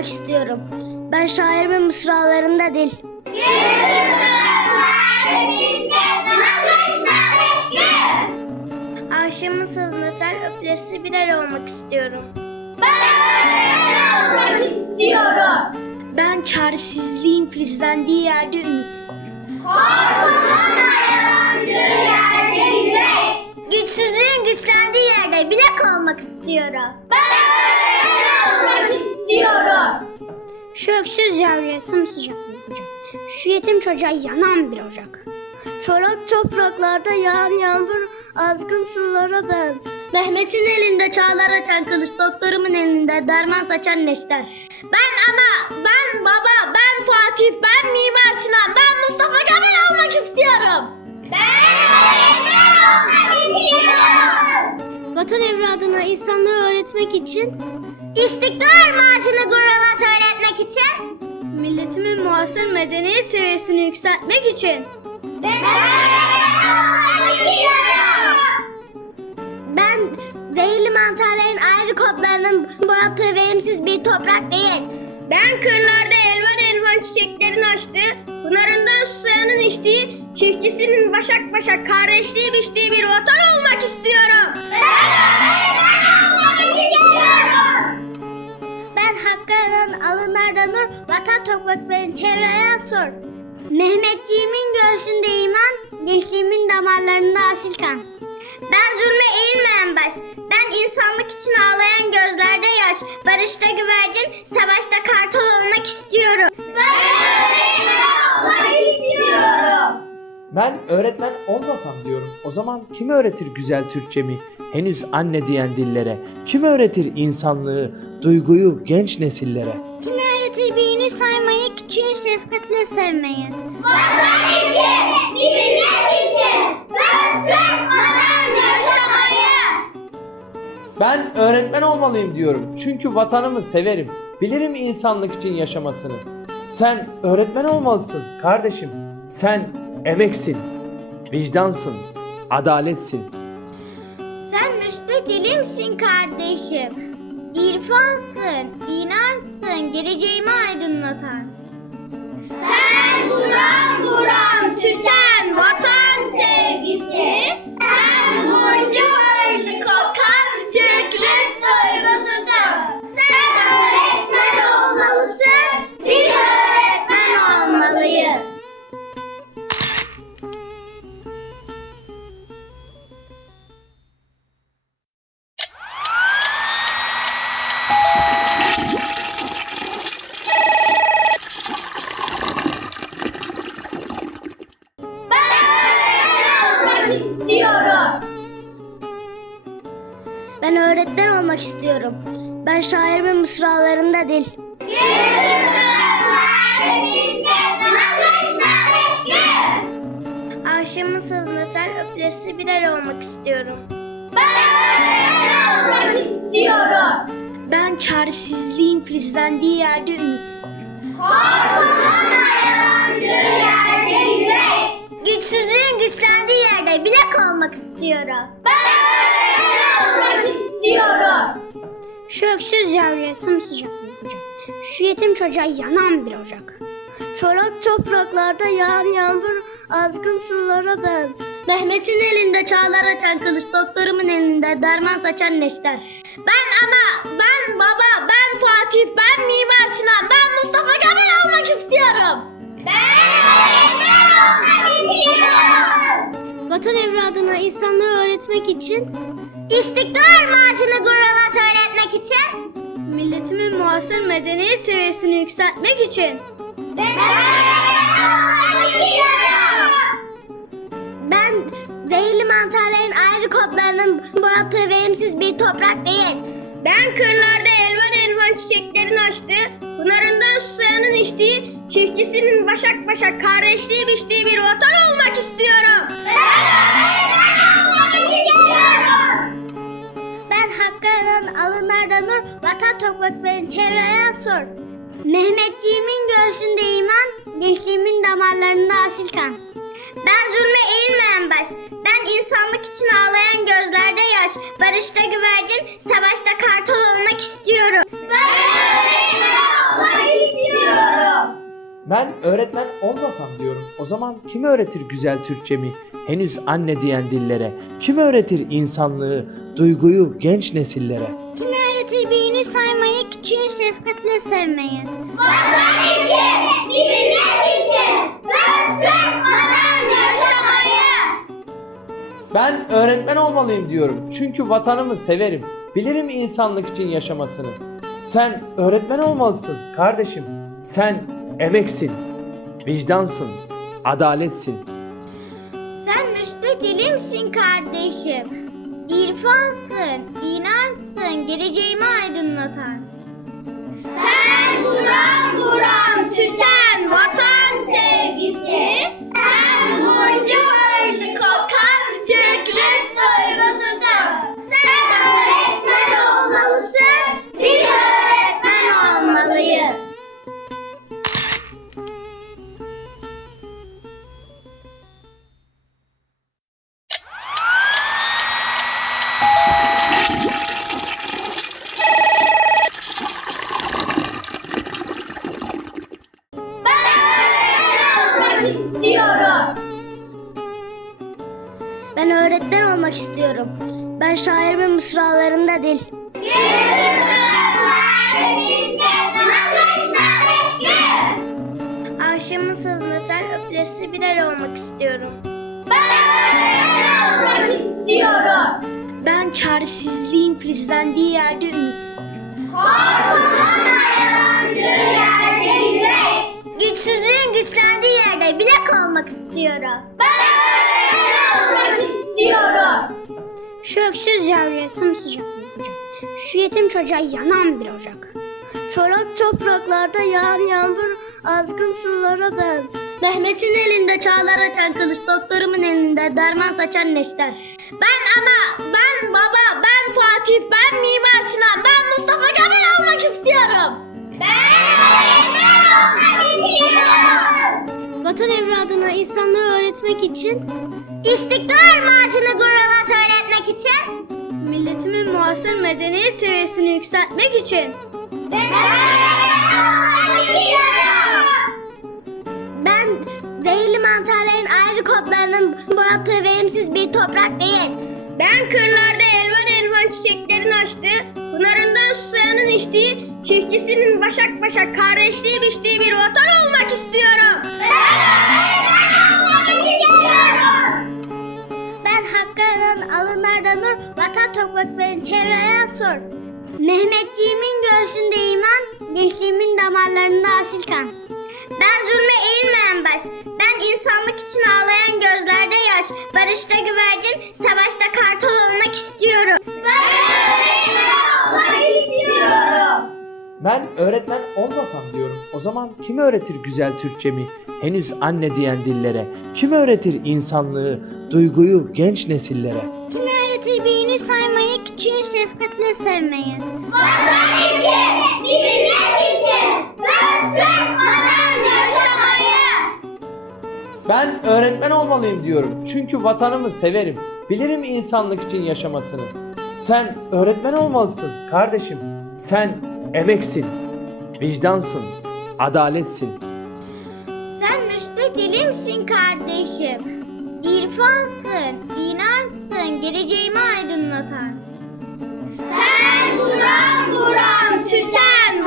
Ben olmak istiyorum. Ben şairimin mısralarında dil. Aşığımın sazını tel öpülesi birer olmak istiyorum. Ben çaresizliğin filizlendiği yerde ümit. Güçsüzlüğün güçlendiği yerde bilek olmak istiyorum. Şu öksüz yavruya sımsıcak bir kucak. Şu yetim çocuğa yanan bir ocak. Çorak topraklarda yağan yağmur, azgın sulara ben. Mehmet'in elinde çağlar açan kılıç, doktorumun elinde derman saçan neşter. Ben ana, ben baba, ben Fatih, ben Mimar Sinan, ben Mustafa Kemal olmak istiyorum. Vatan evladına insanlığı öğretmek için İstiklal Marşı'nı gururla söyletmek için Milletimin muasır medeniyet seviyesini yükseltmek için Ben zehirli mantarların ayrı kodlarının boyattığı verimsiz bir toprak değil. Ben kırlarda elvan elvan çiçeklerin açtığı, pınarından susayanın içtiği, çiftçisinin başak başak kardeşliği biçtiği bir vatan olmak istiyorum. Ben Hakkari'nin alınlarda nur, vatan topraklarını çevreleyen sor. Mehmetçiğimin göğsünde iman, gençliğimin damarlarında asil kan. Ben zulme eğilmeyen baş, ben insanlık için ağlayan gözlerde yaş, barışta güvercin, savaşta kartal olmak istiyorum. Ben Ben öğretmen olmasam diyorum. O zaman kim öğretir güzel Türkçemi? Henüz anne diyen dillere. Kim öğretir insanlığı, duyguyu genç nesillere? Kim öğretir büyüğünü saymayı, küçüğünü şefkatle sevmeyi? Vatan için, millet için, kıskırtmadan yaşamayı. Ben öğretmen olmalıyım diyorum. Çünkü vatanımı severim. Bilirim insanlık için yaşamasını. Sen öğretmen olmalısın kardeşim. Sen emeksin, vicdansın, adaletsin. Sen müsbet ilimsin kardeşim. İrfansın, inançsın, geleceğimi aydınlatan. Sen buram buram tüten vatan Ben öğretmen olmak istiyorum. Ben şairimin mısralarında dil. Aşığımın sazını tel öpülesi birer olmak istiyorum. olmak istiyorum. Ben çaresizliğin filizlendiği yerde ümit. Korkunun yerde yürek. Güçsüzlüğün güçlendiği yerde bilek olmak istiyorum. Olmak istiyorum. Şu öksüz yavruya sımsıcak bir kucak. Şu yetim çocuğa yanan bir ocak. Çorak topraklarda yağan yağmur, azgın sulara ben. Mehmet'in elinde çağlar açan kılıç, doktorumun elinde derman saçan neşter. Ben ana, ben baba, ben Fatih, ben Mimar Sinan, ben Mustafa Kemal olmak istiyorum. Vatan evladına insanlığı öğretmek için İstiklal Marşı'nı gururla söyletmek için Milletimin muasır medeniyet seviyesini yükseltmek için Ben zehirli mantarların ayrı kodlarının boyattığı verimsiz bir toprak değil. Ben kırlarda elvan elvan çiçeklerin açtığı, pınarından susayanın içtiği, çiftçisinin başak başak kardeşliği biçtiği bir vatan olmak istiyorum. Ben Hakkari'nin alınlarda nur, vatan topraklarını çevreleyen sor. Mehmetçiğimin göğsünde iman, gençliğimin damarlarında asil kan. Ben zulme eğilmeyen baş, ben insanlık için ağlayan gözlerde yaş, barışta güvercin, savaşta kartal olmak istiyorum. Ben Ben öğretmen olmasam diyorum. O zaman kim öğretir güzel Türkçemi? Henüz anne diyen dillere. Kim öğretir insanlığı, duyguyu genç nesillere? Kim öğretir büyüğünü saymayı, küçüğünü şefkatle sevmeyi? Vatan için, millet için, kızdırmadan yaşamayı. Ben öğretmen olmalıyım diyorum. Çünkü vatanımı severim. Bilirim insanlık için yaşamasını. Sen öğretmen olmalısın kardeşim. Sen emeksin, vicdansın, adaletsin. Sen müsbet ilimsin kardeşim. İrfansın, inançsın, geleceğimi aydınlatan. Ben öğretmen olmak istiyorum. Ben şairimin mısralarında değil. Aşığımın sızlatan öpülesi birer olmak istiyorum. Ben çaresizliğin filizlendiği yerde ümit. Güçsüzlüğün güçlendiği yerde bilek olmak istiyorum. Şu öksüz yavruya sımsıcak bir kucak. Şu yetim çocuğa yanan bir ocak. Çorak topraklarda yağan yağmur, azgın sulara ben. Mehmet'in elinde çağlar açan kılıç, doktorumun elinde derman saçan neşter. Ben ana, ben baba, ben Fatih, ben Mimar Sinan, ben Mustafa Kemal olmak istiyorum. Vatan evladına insanlığı öğretmek için İstiklal Marşı'nı gururla söyletmek için Milletimin muasır medeniyet seviyesini yükseltmek için Ben zehirli mantarların ayrı kodlarının boyattığı verimsiz bir toprak değil. Ben kırlarda elvan elvan çiçeklerin açtığı, pınarından susayanın içtiği, çiftçisinin başak başak kardeşliği biçtiği bir vatan olmak istiyorum. Ben Hakkari'nin alınlarda nur, vatan topraklarını çevreleyen sur. Mehmetçiğimin göğsünde iman, gençliğimin damarlarında asil kan. Ben zulme eğilmeyen baş, ben insanlık için ağlayan gözlerde yaş. Barışta güvercin, Ben öğretmen olmasam diyorum. O zaman kim öğretir güzel Türkçemi? Henüz anne diyen dillere. Kim öğretir insanlığı, duyguyu genç nesillere? Kim öğretir büyüğünü saymayı, küçüğünü şefkatle sevmeyi? Vatan için, millet için, kızdırmadan yaşamayı. Ben öğretmen olmalıyım diyorum. Çünkü vatanımı severim. Bilirim insanlık için yaşamasını. Sen öğretmen olmalısın kardeşim. Sen emeksin, vicdansın, adaletsin. Sen müsbet ilimsin kardeşim. İrfansın, inançsın, geleceğimi aydınlatan. Sen buram buram tüten